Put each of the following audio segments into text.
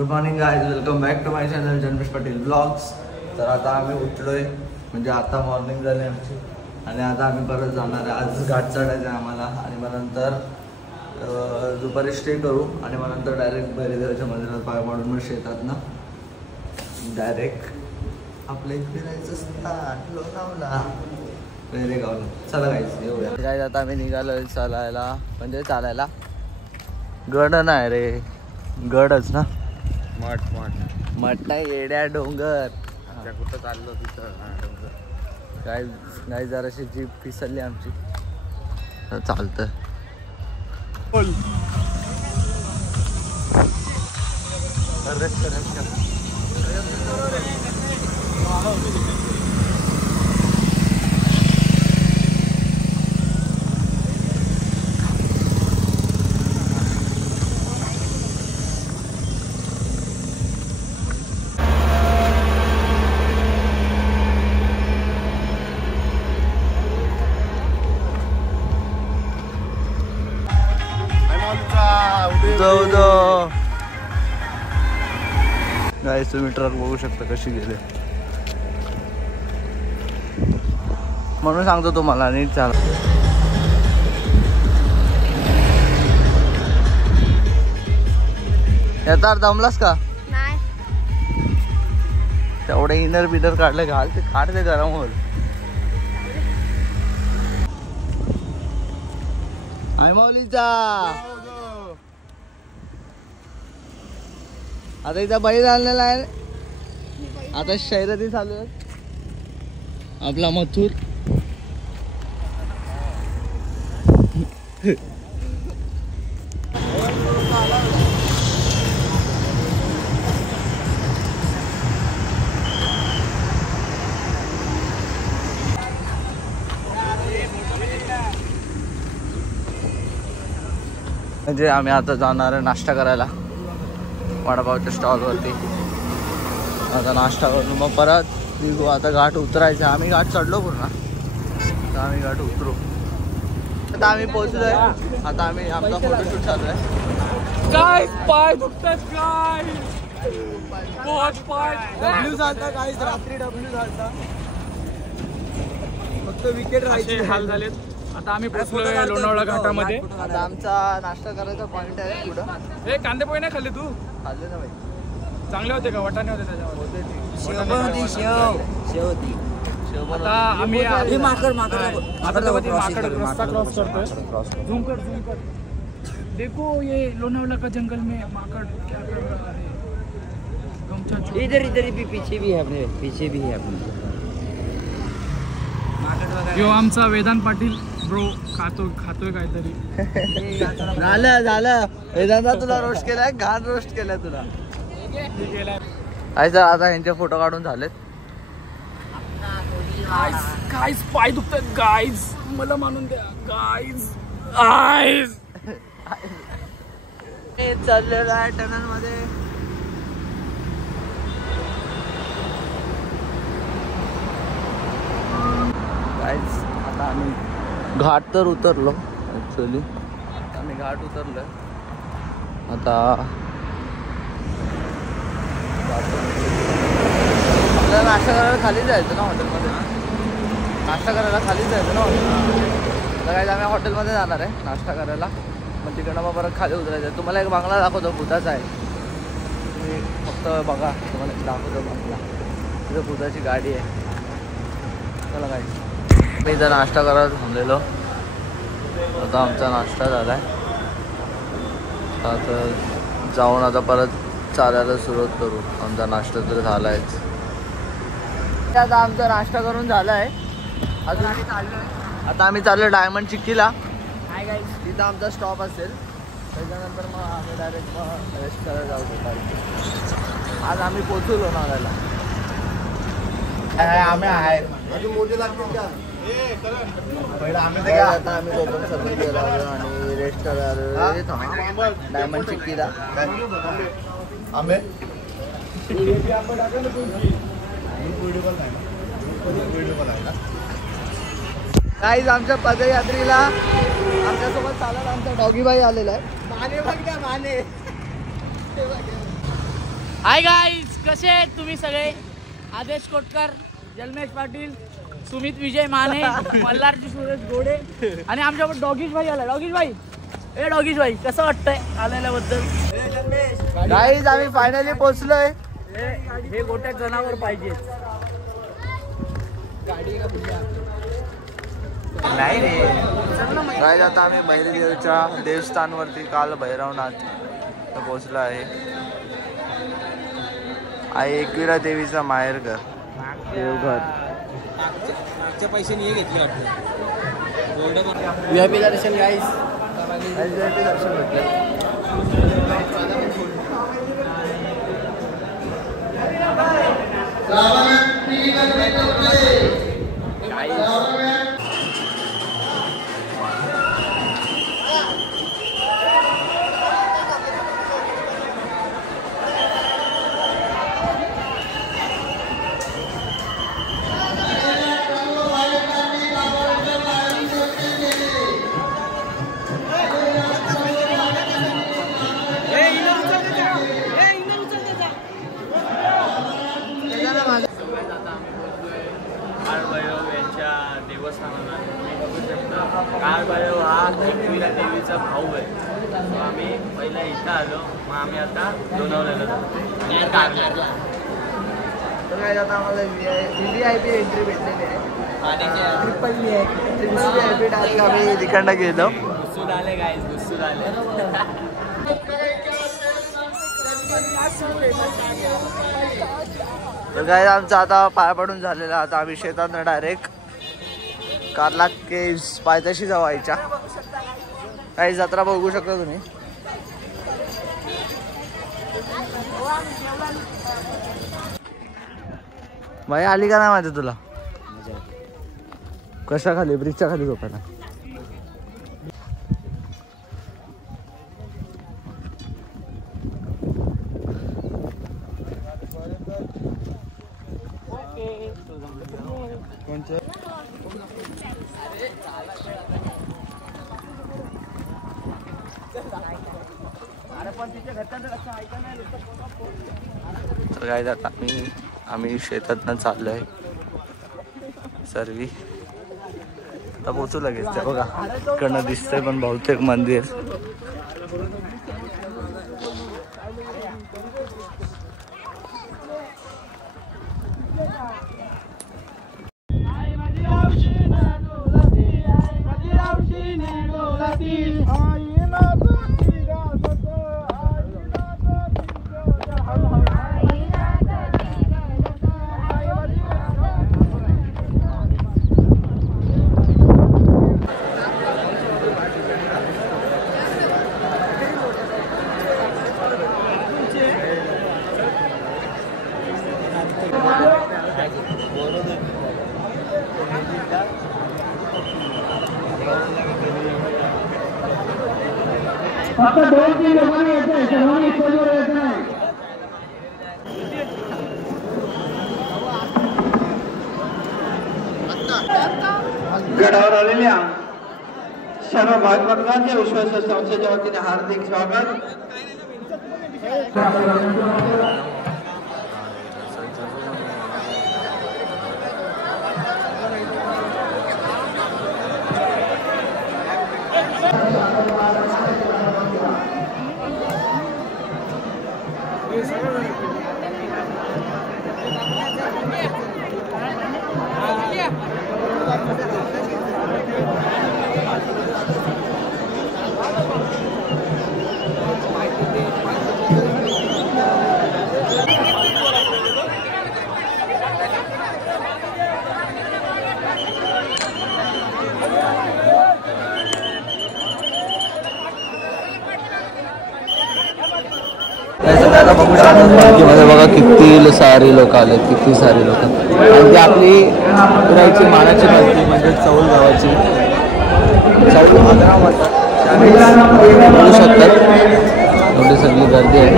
Good morning guys, welcome back to my channel Janmesh Patil blogs. तर आता आम्ही उठलोय, म्हणजे आता मॉर्निंग झाली आमची आणि आता आम्ही परत जाणार आहे. आज घाट चढायचं आहे आम्हाला आणि मग नंतर दुपारी स्टे करू आणि मग नंतर डायरेक्ट भैरदेवाच्या मंदिरात पाय पाडून मग शेतात ना डायरेक्ट आपल्या इकडे जायचं असतात लोणावळा भैरेगावला. चला गाईस येऊया. काय आता आम्ही निघालो चालायला, म्हणजे चालायला गड नाही रे, गडच ना, मठ मठ मठ नाही येड्या डोंगर. कुठं चाललो तिथं काय नाही, जराशी जीप फिसलली आमची. चालतं गाईस. तुम्ही ट्रक बघू शकता कशी गेले, म्हणून सांगतो तुम्हाला नीट चाला. येतार दमलास का? नाही. तेवढे इनर बिनर काढले, घाल ते काढ, ते गरम होईल. आय माऊलीचा आता इथं बैल आणलेला आहे. आता शर्यती चालू आहेत. आपला मथुर म्हणजे आम्ही आता जाणार आहे नाश्ता करायला वडापावच्या स्टॉलवरती. आता नाश्ता करून मग परत निघू. आता घाट उतरायचं. आम्ही घाट चढलो पूर्ण, आता आम्ही घाट उतरू. आता आम्ही पोहोचलोय. आता आम्ही आमचा फोटोशूट चालू आहे. काय पाय दुखतात, काय डब्ल्यू झालता गाईस, रात्री डब्ल्यू झालता, फक्त विकेट राहायचे हाल झालेत. आता आम्ही पोहोचलोय लोणावळा घाटामध्ये. आता आमचा नाश्ता करायचा पॉइंट आहे पुढं. हे कांदे पोहे नाही खाल्ले तू? खाल्ले ना भाई, चांगले होते का? वाटाणे होते त्याच्यामध्ये? आता आम्ही रस्ता क्रॉस करतोय. झूम कर. देखो ये लोनावला का जंगल में माकड़ क्या कर रहा है. इधर भी पीछे भी है अपने. यो आमचा वेदांत पाटील ब्रो खातोय काहीतरी. झालं वेदांता तुला रोस्ट केलाय, घाण रोस्ट केलाय तुला. आता यांचे फोटो काढून झालेत. गाईज पाय दुखतात गाईज, मला मानून द्या गाईज. चाललेलं आहे टनल मध्ये. गाईज आता आम्ही घाट तर उतरलो. ॲक्च्युली आम्ही घाट उतरलोय. आता आपल्याला नाश्ता करायला खाली जायचं ना हॉटेलमध्ये. नाश्ता करायला खाली जायचं ना हॉटेल. तर काय आम्ही हॉटेलमध्ये जाणार आहे नाश्ता करायला. मग तिकडनं मग परत खाली उतरायचं आहे. तुम्हाला एक बंगला दाखवतो, भूताचा आहे. तुम्ही फक्त बघा, तुम्हाला एक दाखवतो बंगला. तिथं भूताची गाडी आहे. चला काय, मी इथं नाश्ता करायला थांबलेलो. आता आमचा नाश्ता झाला आहे. आता जाऊन आता परत चालायला सुरुवात करू. आमचा नाश्ता तर झाला आहेच. आता आमचा नाश्ता करून झाला आहे. अजून आता आम्ही चाललो डायमंड चिक्कीला. तिथं आमचा स्टॉप असेल. त्याच्यानंतर मग आम्ही डायरेक्ट मग रेस्ट करायला जाऊ शकतो. आज आम्ही पोचू लोणावळ्याला. आम्ही आहे अजून मोठे लागतील का? आता आम्ही कोकण सर्व गेला आणि रेस्ट करायला डायमंड चिक्कीला. गाईज आमच्या पदयात्रेला आमच्यासोबत चालत आमचा डॉगी बाई आलेला आहे. माने बघ का माने. हाय गाईज, कसे आहेत तुम्ही सगळे? आदेश कोटकर, जल्मेश पाटील, सुमित विजय माने, मल्हारजी सुरेश गोडे आणि आमच्याकडे डॉगीश भाई आला. डॉगीश भाई, ए डॉगीश भाई, कसं वाटतंय आलेल्याबद्दल? गाईज आम्ही फायनली पोहोचलोय. हे गोट्या जनावर पाहिजे. नाही रे गाईज, आता आम्ही भैरवदेवीच्या देवस्थानवरती काल भैरवनाथ पोहोचलो आहे. आई एकविरा देवीचा माहेरघर देवघर. पैसे नाही घेतले VIP दर्शन गाईज, VIP दर्शन भेटलं. काळभैरव हा एकविरा देवीचा भाऊ आहे. मग आम्ही पहिला इथं आलो, मग आम्ही आता लोणावळ्याला जातो. तर काय आता आम्हाला VIP एंट्री भेटलेली आहे. ट्रिपल VIP डायरेक्ट आम्ही तिकडनं गेलो. गुस्सून आले गाईज, गुस्सून आले. तर काय आमचा आता पाय पडून झालेला. आता आम्ही शेतात डायरेक्ट कार्ला केव्स पायथ्याशी जावायच्या. काही जत्रा बघू शकता तुम्ही. बाई आली का नाही माहिती तुला? कशा खाली? ब्रिजच्या खाली झोपायला. तर काय आता आम्ही शेतातनं चाललोय सर्वी. आता पोचू लगेच. ते बघा इकडनं दिसतंय पण बहुतेक मंदिर. गडावर आलेल्या सर्व भागवतांचे विश्वास संस्थेच्या वतीने हार्दिक स्वागत. आता बघू शकता पालखीमध्ये बघा किती सारी लोक आले, किती सारी लोक. आणि ती आपली पुरायची मानाची पालखी म्हणजे चौल गावाची चौल गाव म्हणतात. बघू शकतात एवढी सगळी गर्दी आहे.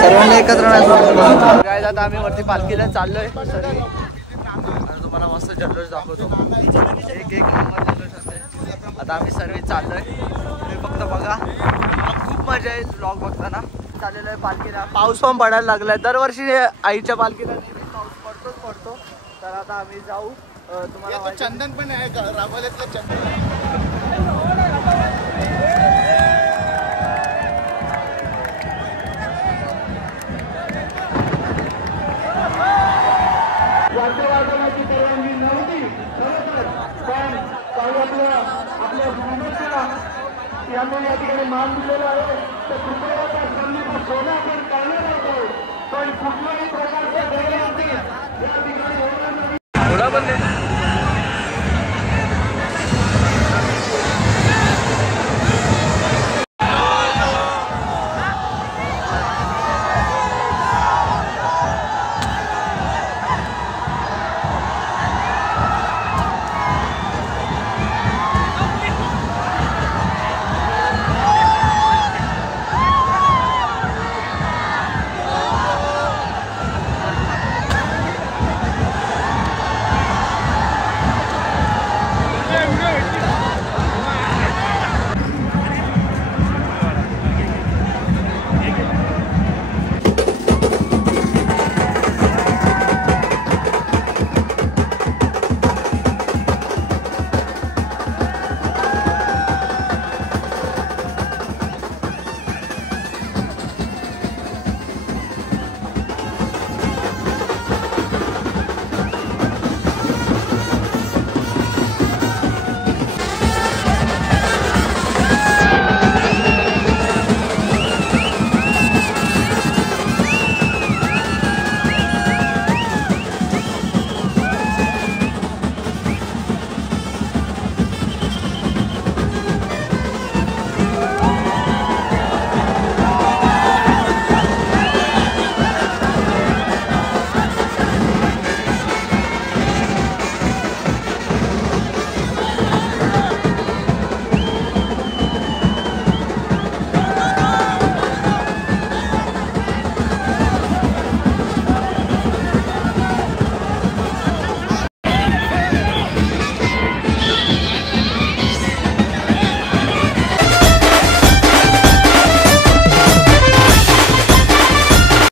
सर्वांना एकत्र नाही. काय आता आम्ही वरती पालखीला चाललोय सर्व. आणि तुम्हाला मस्त जल्लोष दाखवतो. एक नंबर जल्लोष असते. आता आम्ही सर्व चाललोय. तुम्ही फक्त बघा, खूप मजा येईल ब्लॉग बघताना. चाललेलो आहे पालखीला. पाऊस पण पडायला लागलाय. दरवर्षी आईच्या पालखीला नेहमी पाऊस पडतो. तर आता आम्ही जाऊ. तुम्हाला चंदन पण आहे राबवल्यातलं चंदन. वाद्यवादनाची परवानगी नव्हती खरोखर, पण आपल्या भूमीला यांना या ठिकाणी मान दिलेला आहे. तर कृपया संधीचा सोना आपण काढला जातो, पण कुठल्याही प्रकारच्या गैरवर्तणूक या ठिकाणी होणार नाही.